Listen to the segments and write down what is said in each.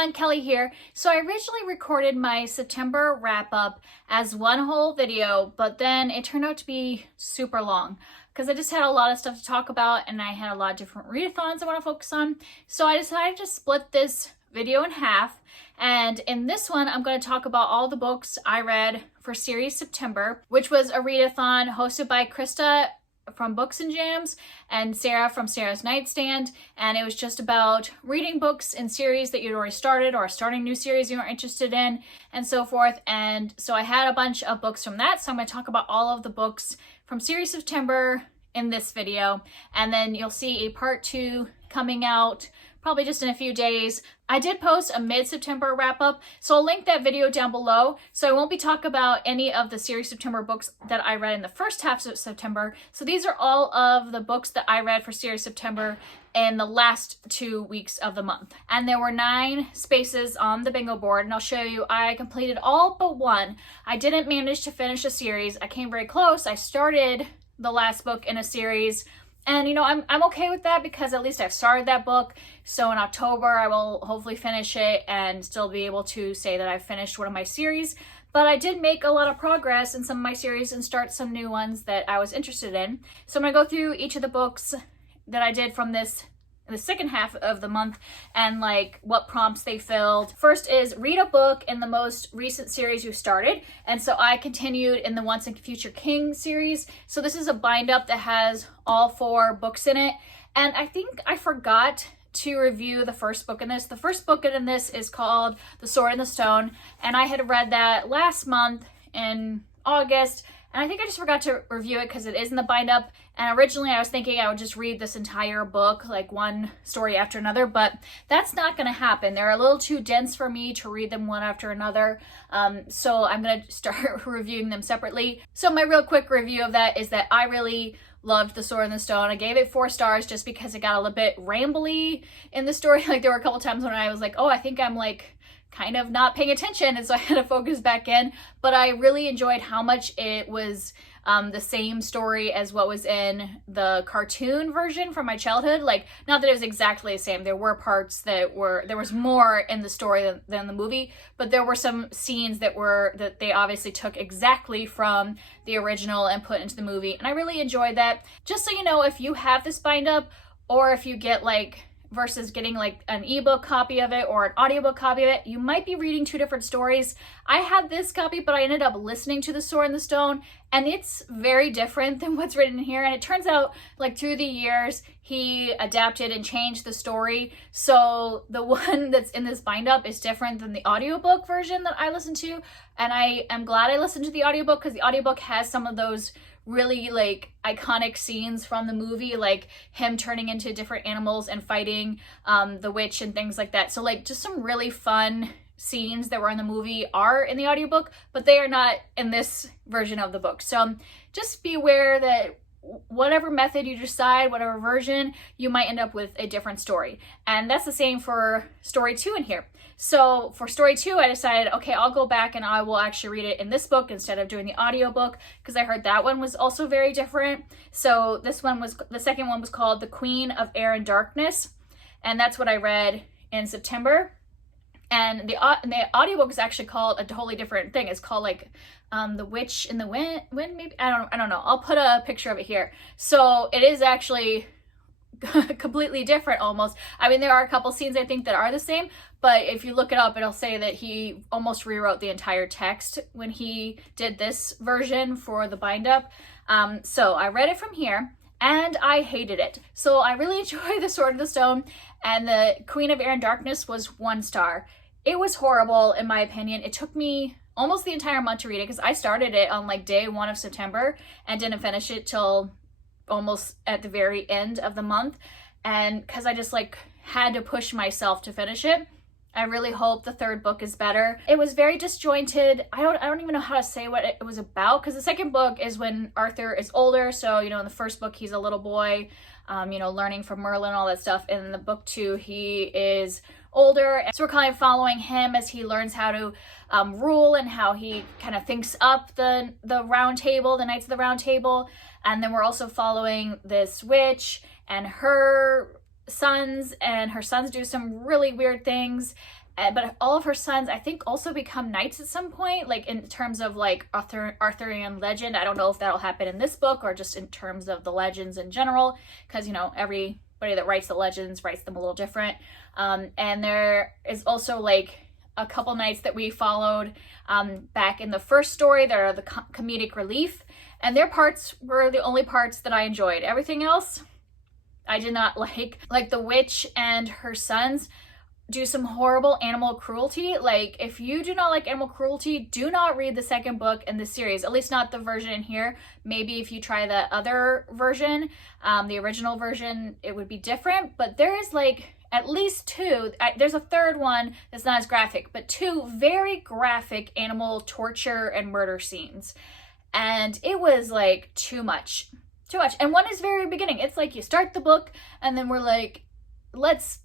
everyone, Kelly here. So I originally recorded my September wrap-up as one whole video, but then it turned out to be super long because I just had a lot of stuff to talk about and I had a lot of different readathons I want to focus on. So I decided to split this video in half, and in this one I'm going to talk about all the books I read for series September, which was a readathon hosted by Krista from BooksAndJams and Sarah from Sarah's Nightstand, and it was just about reading books in series that you'd already started or starting new series you were interested in and so forth. And so I had a bunch of books from that, so I'm going to talk about all of the books from series September in this video, and then you'll see a part 2 coming out probably just in a few days. I did post a mid-September wrap-up, so I'll link that video down below. So I won't be talking about any of the series September books that I read in the first half of September. So these are all of the books that I read for series September in the last 2 weeks of the month. And there were 9 spaces on the bingo board, and I'll show you I completed all but one. I didn't manage to finish a series. I came very close. I started the last book in a series, and you know, I'm okay with that because at least I've started that book. So in October I will hopefully finish it and still be able to say that I've finished one of my series. But I did make a lot of progress in some of my series and start some new ones that I was interested in. So I'm gonna go through each of the books that I did from the second half of the month and like what prompts they filled. First is read a book in the most recent series you started, and so I continued in the Once and Future King series. So this is a bind up that has all 4 books in it, and I think I forgot to review the first book in this. The first book in this is called The Sword and the Stone, and I had read that last month in August, and I think I just forgot to review it because it is in the bind up. And originally I was thinking I would just read this entire book, like one story after another, but that's not going to happen. They're a little too dense for me to read them one after another. So I'm going to start reviewing them separately. So my real quick review of that is that I really loved The Sword and the Stone. I gave it 4 stars just because it got a little bit rambly in the story. Like there were a couple times when I was like, oh, I think I'm like kind of not paying attention, and so I had to focus back in. But I really enjoyed how much it was the same story as what was in the cartoon version from my childhood. Like, not that it was exactly the same. There were parts that were, there was more in the story than the movie, but there were some scenes that they obviously took exactly from the original and put into the movie, and I really enjoyed that. Just so you know, if you have this bind up, or if you get like, versus getting like an ebook copy of it or an audiobook copy of it, you might be reading 2 different stories. I had this copy, but I ended up listening to The Sword and the Stone, and it's very different than what's written here. And it turns out, like, through the years, he adapted and changed the story. So the one that's in this bind up is different than the audiobook version that I listened to. And I am glad I listened to the audiobook because the audiobook has some of those really like iconic scenes from the movie, like him turning into different animals and fighting the witch and things like that. So like just some really fun scenes that were in the movie are in the audiobook, but they are not in this version of the book. So just be aware that whatever method you decide, whatever version, you might end up with a different story. And that's the same for story 2 in here. So for story 2, I decided, okay, I'll go back and I will actually read it in this book instead of doing the audiobook, because I heard that one was also very different. So this one was, the second one was called The Queen of Air and Darkness, and that's what I read in September. And the audiobook is actually called a totally different thing. It's called like The Witch in the Wind, maybe? I don't know. I'll put a picture of it here. So it is actually completely different almost. I mean, there are a couple scenes I think that are the same, but if you look it up, it'll say that he almost rewrote the entire text when he did this version for the bind up. So I read it from here, and I hated it. So I really enjoyed The Sword and the Stone, and The Queen of Air and Darkness was 1 star. It was horrible in my opinion. It took me almost the entire month to read it because I started it on like day 1 of September and didn't finish it till almost at the very end of the month, and because I just like had to push myself to finish it. I really hope the 3rd book is better. It was very disjointed. I don't even know how to say what it was about, because the second book is when Arthur is older. So, you know, in the first book he's a little boy, you know, learning from Merlin, all that stuff. And in the book 2 he is older, so we're kind of following him as he learns how to rule and how he kind of thinks up the round table, the Knights of the Round Table. And then we're also following this witch and her sons do some really weird things. but all of her sons, I think, also become knights at some point, like in terms of like Arthurian legend. I don't know if that'll happen in this book or just in terms of the legends in general, because, you know, everybody that writes the legends writes them a little different. And there is also like a couple knights that we followed back in the first story that are the comedic relief, and their parts were the only parts that I enjoyed. Everything else I did not like. Like the witch and her sons do some horrible animal cruelty. Like, if you do not like animal cruelty, do not read the second book in this series, at least not the version in here. Maybe if you try the other version, the original version, it would be different. But there is like at least two, there's a third one that's not as graphic, but two very graphic animal torture and murder scenes. And it was like too much. And one is very beginning. It's like you start the book and then we're like, let's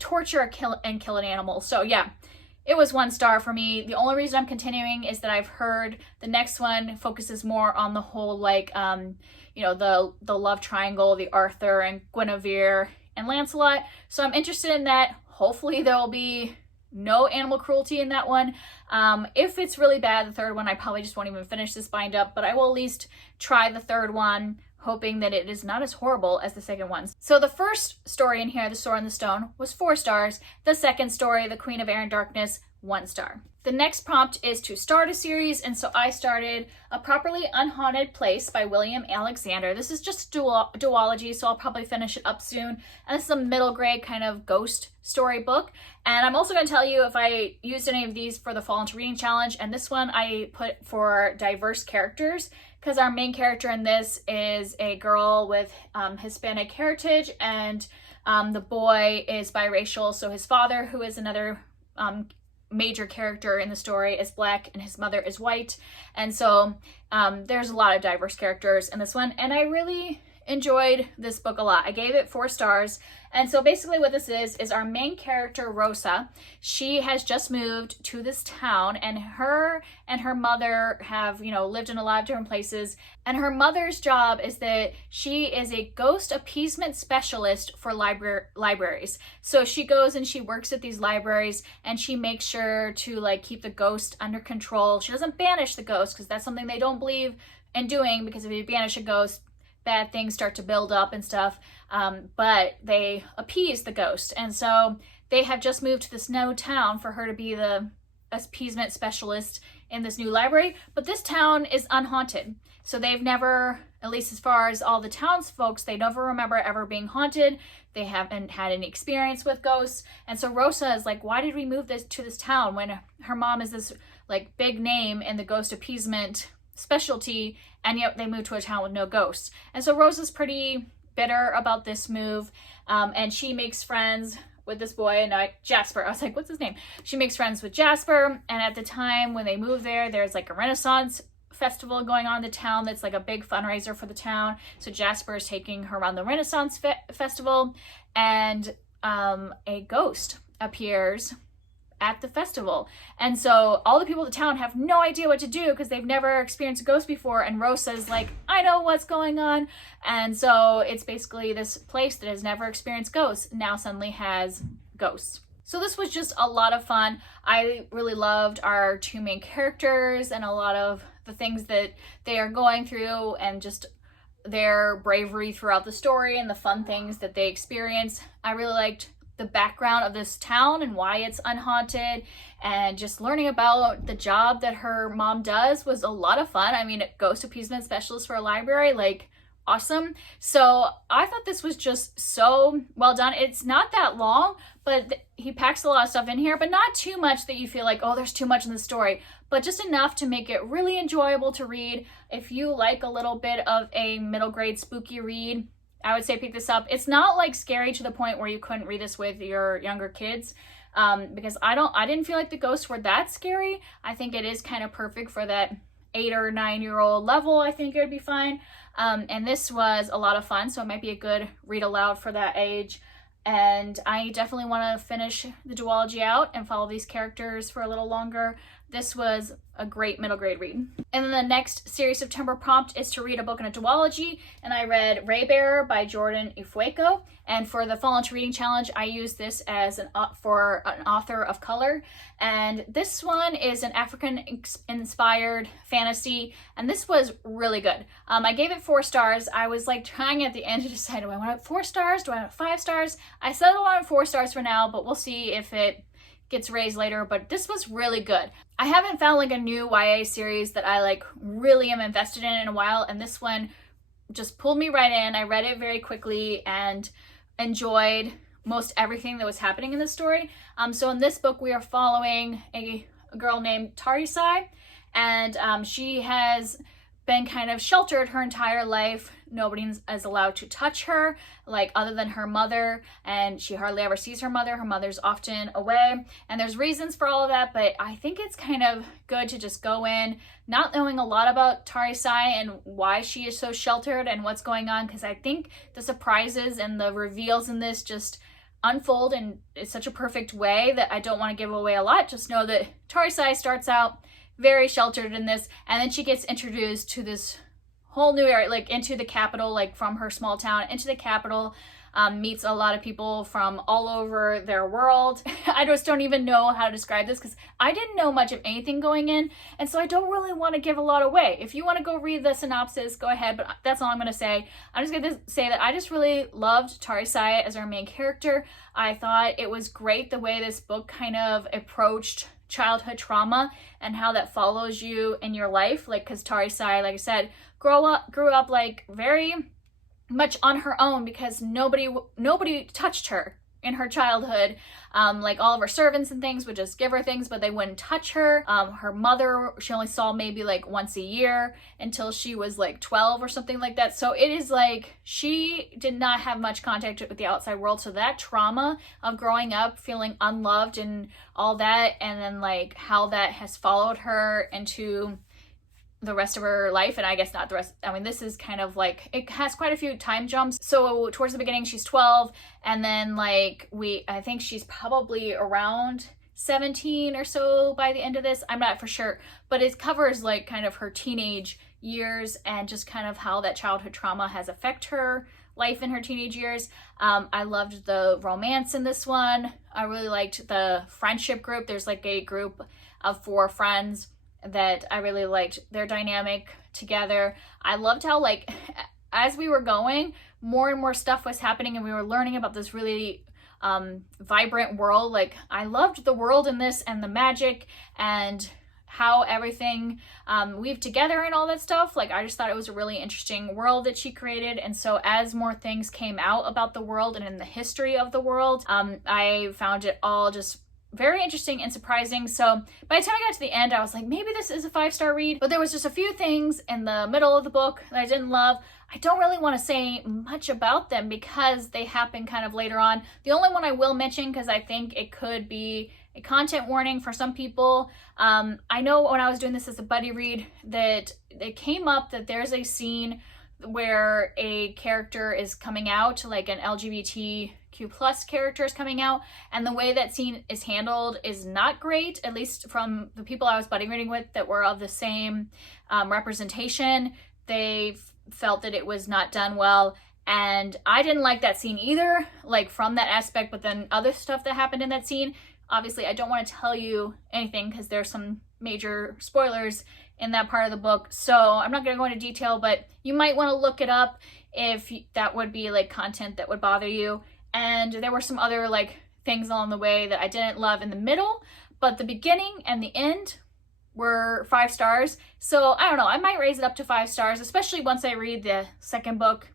torture and kill an animal. So yeah, it was 1 star for me. The only reason I'm continuing is that I've heard the next one focuses more on the whole like you know, the love triangle, the Arthur and Guinevere and Lancelot. So I'm interested in that. Hopefully there will be no animal cruelty in that one. If it's really bad, the third one, I probably just won't even finish this bind up, but I will at least try the third one, hoping that it is not as horrible as the second ones. So the first story in here, The Sword in the Stone, was 4 stars. The second story, The Queen of Air and Darkness, 1 star. The next prompt is to start a series, and so I started A Properly Unhaunted Place by William Alexander. This is just duology, so I'll probably finish it up soon. And this is a middle grade kind of ghost story book. And I'm also going to tell you if I used any of these for the Fall Into Reading Challenge, and this one I put for diverse characters, because our main character in this is a girl with Hispanic heritage, and the boy is biracial, so his father, who is another major character in the story, is black and his mother is white. And so there's a lot of diverse characters in this one, and I really enjoyed this book a lot. I gave it 4 stars. And so basically what this is our main character, Rosa. She has just moved to this town, and her mother have, you know, lived in a lot of different places. And her mother's job is that she is a ghost appeasement specialist for libraries. So she goes and she works at these libraries, and she makes sure to like keep the ghost under control. She doesn't banish the ghost, because that's something they don't believe in doing, because if you banish a ghost, bad things start to build up and stuff, but they appease the ghost. And so they have just moved to this new town for her to be the appeasement specialist in this new library, but this town is unhaunted. So they've never, at least as far as all the townsfolk, they never remember ever being haunted. They haven't had any experience with ghosts. And so Rosa is like, why did we move to this town when her mom is this like big name in the ghost appeasement specialty, and yet they moved to a town with no ghosts? And so Rosa's pretty bitter about this move, and she makes friends with this boy, and Jasper. I was like, what's his name? She makes friends with Jasper, and at the time when they move there, there's like a Renaissance festival going on in the town that's like a big fundraiser for the town. So Jasper is taking her around the Renaissance festival, and a ghost appears at the festival. And so all the people in the town have no idea what to do, because they've never experienced a ghost before. And Rosa's like, I know what's going on. And so it's basically this place that has never experienced ghosts now suddenly has ghosts. So this was just a lot of fun. I really loved our 2 main characters and a lot of the things that they are going through, and just their bravery throughout the story and the fun things that they experience. I really liked the background of this town and why it's unhaunted, and just learning about the job that her mom does was a lot of fun. I mean, ghost appeasement specialist for a library, like, awesome. So I thought this was just so well done. It's not that long, but he packs a lot of stuff in here, but not too much that you feel like, oh, there's too much in the story, but just enough to make it really enjoyable to read. If you like a little bit of a middle grade spooky read, I would say pick this up. It's not like scary to the point where you couldn't read this with your younger kids, because I didn't feel like the ghosts were that scary. I think it is kind of perfect for that 8 or 9-year-old level. I think it would be fine. And this was a lot of fun, so it might be a good read aloud for that age. And I definitely want to finish the duology out and follow these characters for a little longer. this was a great middle grade read. And then the next series September prompt is to read a book in a duology, and I read Raybearer by Jordan Ifueko. And for the Fall Into Reading Challenge, I used this as for an author of color. And this one is an African-inspired fantasy, and this was really good. I gave it 4 stars. I was like trying at the end to decide, do I want it 4 stars? Do I want 5 stars? I settled on 4 stars for now, but we'll see if it gets raised later. But this was really good. I haven't found like a new YA series that I like really am invested in a while, and this one just pulled me right in. I read it very quickly and enjoyed most everything that was happening in the story. So in this book, we are following a girl named Tarisai, and she has been kind of sheltered her entire life. Nobody is allowed to touch her, like other than her mother, and she hardly ever sees her mother. Her mother's often away, and there's reasons for all of that, but I think it's kind of good to just go in not knowing a lot about Tarisai and why she is so sheltered and what's going on, because I think the surprises and the reveals in this just unfold in such a perfect way that I don't want to give away a lot. Just know that Tarisai starts out very sheltered in this, and then she gets introduced to this whole new area, like into the capital, like from her small town into the capital, meets a lot of people from all over their world. I just don't even know how to describe this because I didn't know much of anything going in, and so I don't really want to give a lot away. If you want to go read the synopsis, go ahead, but that's all I'm going to say. I'm just going to say that I just really loved Tarisai as our main character. I thought it was great the way this book kind of approached childhood trauma and how that follows you in your life, like because Tarisai, like I said, grew up like very much on her own because nobody touched her in her childhood. Like all of her servants and things would just give her things, but they wouldn't touch her. Her mother, she only saw maybe like once a year until she was like 12 or something like that. So it is like she did not have much contact with the outside world. So that trauma of growing up feeling unloved and all that, and then like how that has followed her into the rest of her life, and I guess not the rest. I mean, this is kind of like, it has quite a few time jumps. So towards the beginning, she's 12, and then like I think she's probably around 17 or so by the end of this. I'm not for sure, but it covers like kind of her teenage years and just kind of how that childhood trauma has affected her life in her teenage years. I loved the romance in this one. I really liked the friendship group. There's like a group of 4 friends that I really liked their dynamic together. I loved how like as we were going, more and more stuff was happening and we were learning about this really vibrant world. Like I loved the world in this and the magic and how everything weaved together and all that stuff. Like I just thought it was a really interesting world that she created. And so as more things came out about the world and in the history of the world, I found it all just very interesting and surprising. So by the time I got to the end, I was like, maybe this is a 5-star read, but there was just a few things in the middle of the book that I didn't love. I don't really want to say much about them because they happen kind of later on. The only one I will mention, because I think it could be a content warning for some people. I know when I was doing this as a buddy read that it came up that there's a scene where a character is coming out, like an LGBTQ+ character is coming out, and the way that scene is handled is not great, at least from the people I was buddy reading with that were of the same representation. They felt that it was not done well, and I didn't like that scene either, like from that aspect, but then other stuff that happened in that scene, obviously I don't want to tell you anything because there's some major spoilers in that part of the book, so I'm not going to go into detail, but you might want to look it up if that would be like content that would bother you. And there were some other like things along the way that I didn't love in the middle, but the beginning and the end were 5 stars. So I don't know, I might raise it up to 5 stars, especially once I read the second book.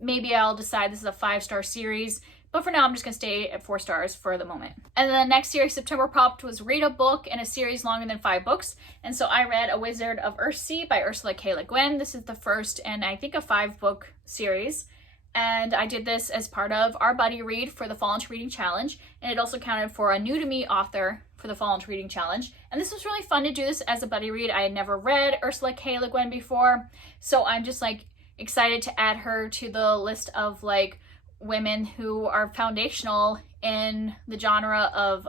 Maybe I'll decide this is a 5-star series, but for now I'm just gonna stay at 4 stars for the moment. And then the next series September prompt was read a book in a series longer than 5 books. And so I read A Wizard of Earthsea by Ursula K. Le Guin. This is the first and I think a 5-book series. And I did this as part of our buddy read for the Fall Into Reading Challenge. And it also counted for a new to me author for the Fall Into Reading Challenge. And this was really fun to do this as a buddy read. I had never read Ursula K. Le Guin before. So I'm just like excited to add her to the list of like women who are foundational in the genre of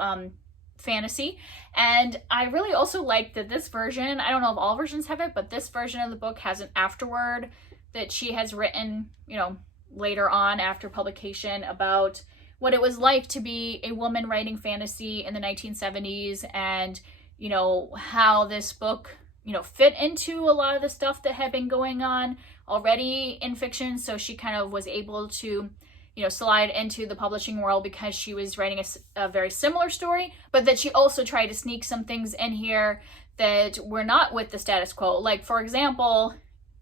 fantasy. And I really also like that this version, I don't know if all versions have it, but this version of the book has an afterword that she has written, you know, later on after publication about what it was like to be a woman writing fantasy in the 1970s, and, you know, how this book, you know, fit into a lot of the stuff that had been going on already in fiction. So she kind of was able to, you know, slide into the publishing world because she was writing a very similar story, but that she also tried to sneak some things in here that were not with the status quo. Like, for example,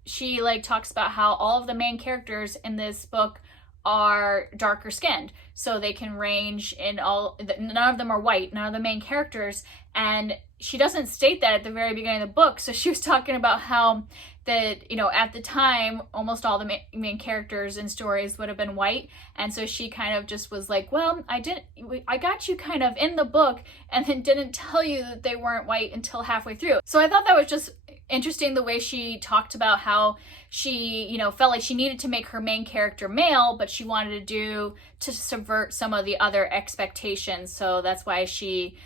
she like talks about how all of the main characters in this book are darker skinned, so they can range in all, none of them are white, none of the main characters. And she doesn't state that at the very beginning of the book. So she was talking about how that, you know, at the time, almost all the main characters in stories would have been white. And so she kind of just was like, well, I got you kind of in the book and then didn't tell you that they weren't white until halfway through. So I thought that was just interesting, the way she talked about how she, you know, felt like she needed to make her main character male, but she wanted to subvert some of the other expectations. So that's why she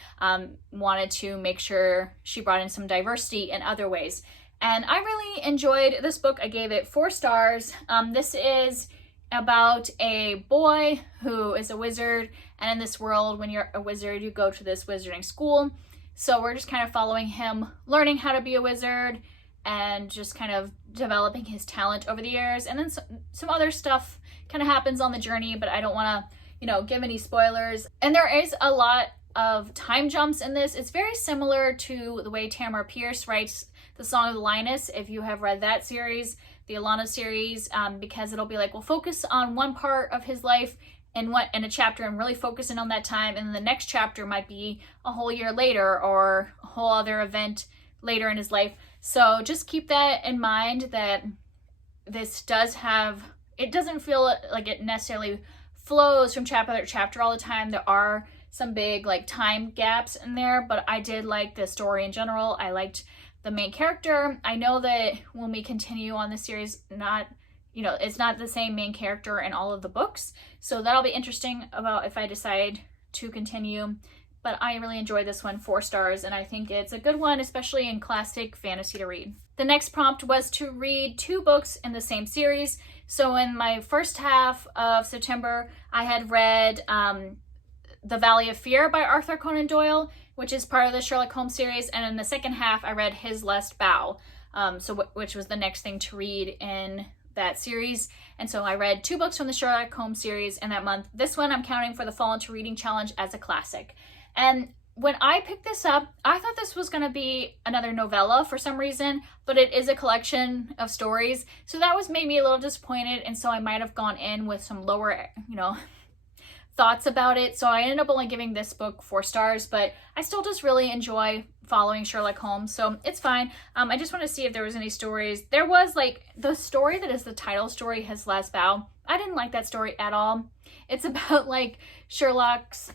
wanted to make sure she brought in some diversity in other ways. And I really enjoyed this book. I gave it 4 stars. This is about a boy who is a wizard, and in this world, when you're a wizard, you go to this wizarding school. So we're just kind of following him, learning how to be a wizard, and just kind of developing his talent over the years. And then some other stuff kind of happens on the journey, but I don't want to, you know, give any spoilers. And there is a lot of time jumps in this. It's very similar to the way Tamara Pierce writes The Song of the Lioness, if you have read that series, the Alana series, because it'll be like, we'll focus on one part of his life in a chapter and really focusing on that time, and then the next chapter might be a whole year later or a whole other event later in his life. So just keep that in mind, that this does have, it doesn't feel like it necessarily flows from chapter to chapter all the time. There are some big like time gaps in there, but I did like the story in general. I liked the main character. I know that when we continue on the series, it's not the same main character in all of the books. So that'll be interesting about if I decide to continue. But I really enjoyed this one, 4 stars, and I think it's a good one, especially in classic fantasy to read. The next prompt was to read 2 books in the same series. So in my first half of September, I had read The Valley of Fear by Arthur Conan Doyle, which is part of the Sherlock Holmes series. And in the second half, I read His Last Bow, which was the next thing to read in that series. And so I read 2 books from the Sherlock Holmes series in that month. This one I'm counting for the Fall Into Reading Challenge as a classic. And when I picked this up, I thought this was going to be another novella for some reason, but it is a collection of stories. So that made me a little disappointed. And so I might have gone in with some lower, thoughts about it. So I ended up only giving this book 4 stars, but I still just really enjoy following Sherlock Holmes, so it's fine. I just want to see if there was any stories. There was like the story that is the title story, His Last Bow. I didn't like that story at all. It's about like Sherlock's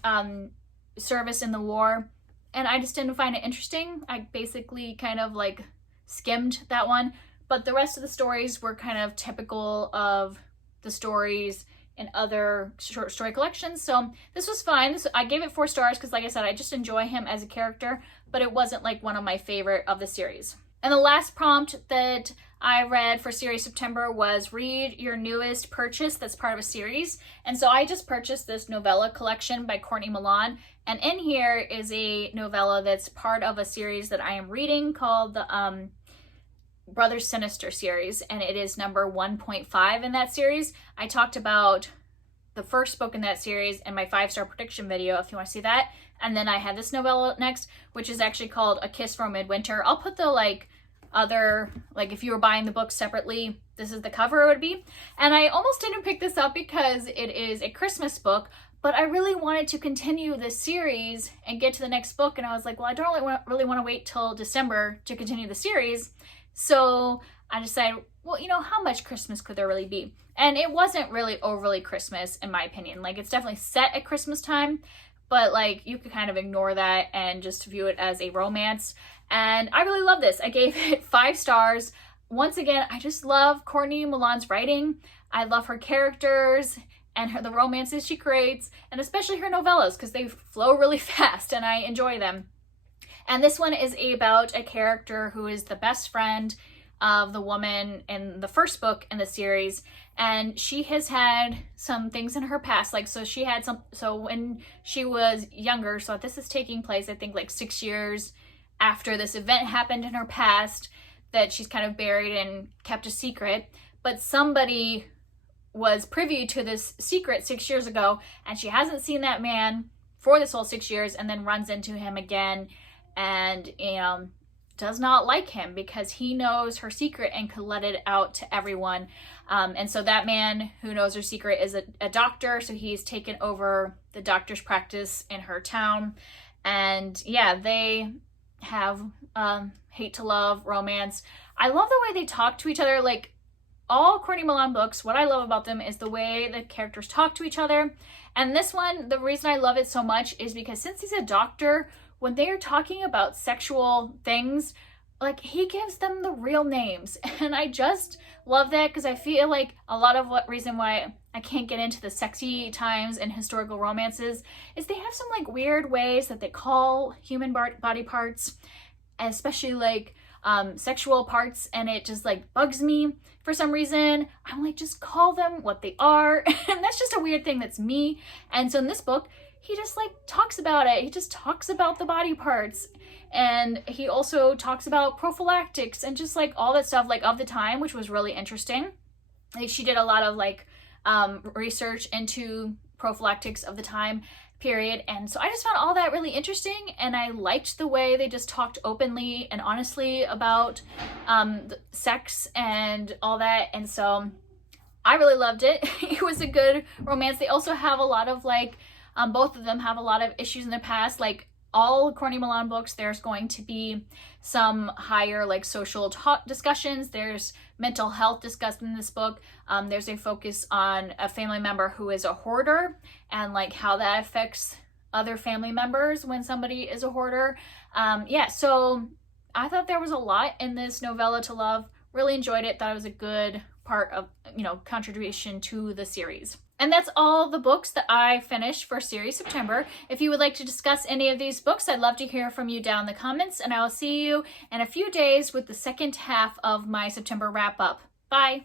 service in the war, and I just didn't find it interesting. I basically kind of like skimmed that one, but the rest of the stories were kind of typical of the stories in other short story collections. So this was fine. I gave it 4 stars because, like I said, I just enjoy him as a character, but it wasn't like one of my favorite of the series. And the last prompt that I read for series September was read your newest purchase that's part of a series. And so I just purchased this novella collection by Courtney Milan. And in here is a novella that's part of a series that I am reading called the Brothers Sinister series, and it is number 1.5 in that series. I talked about the first book in that series in my 5-star prediction video if you want to see that. And then I had this novella next, which is actually called A Kiss from Midwinter. I'll put the if you were buying the book separately, this is the cover it would be. And I almost didn't pick this up because it is a Christmas book, but I really wanted to continue this series and get to the next book. And I was like, well, I don't really want to wait till December to continue the series. So I decided, well, how much Christmas could there really be? And it wasn't really overly Christmas, in my opinion. Like, it's definitely set at Christmas time, but like you could kind of ignore that and just view it as a romance. And I really love this. I gave it 5 stars. Once again, I just love Courtney Milan's writing. I love her characters. and the romances she creates, and especially her novellas, because they flow really fast and I enjoy them. And this one is about a character who is the best friend of the woman in the first book in the series, and she has had some things in her past, like so when she was younger, so this is taking place I think like 6 years after this event happened in her past that she's kind of buried and kept a secret, but somebody was privy to this secret 6 years ago, and she hasn't seen that man for this whole 6 years, and then runs into him again, and does not like him because he knows her secret and could let it out to everyone. And so that man who knows her secret is a doctor, so he's taken over the doctor's practice in her town. And yeah, they have hate to love romance. I love the way they talk to each other. Like, all Courtney Milan books, what I love about them is the way the characters talk to each other. And this one, the reason I love it so much is because since he's a doctor, when they are talking about sexual things, like, he gives them the real names. And I just love that, because I feel like a lot of reason why I can't get into the sexy times in historical romances is they have some like weird ways that they call human body parts, especially like sexual parts, and it just like bugs me for some reason. I'm like, just call them what they are. And that's just a weird thing that's me. And so in this book, he just like talks about it. He just talks about the body parts, and he also talks about prophylactics and just like all that stuff like of the time, which was really interesting. Like, she did a lot of like research into prophylactics of the time period, and so I just found all that really interesting, and I liked the way they just talked openly and honestly about sex and all that, and so I really loved it. It was a good romance. They also have a lot of like both of them have a lot of issues in the past. Like, all Courtney Milan books, there's going to be some higher like social discussions. There's mental health discussed in this book. There's a focus on a family member who is a hoarder and like how that affects other family members when somebody is a hoarder. Yeah, so I thought there was a lot in this novella to love. Really enjoyed it. Thought it was a good part of, contribution to the series. And that's all the books that I finished for Series September. If you would like to discuss any of these books, I'd love to hear from you down in the comments, and I will see you in a few days with the second half of my September wrap up. Bye!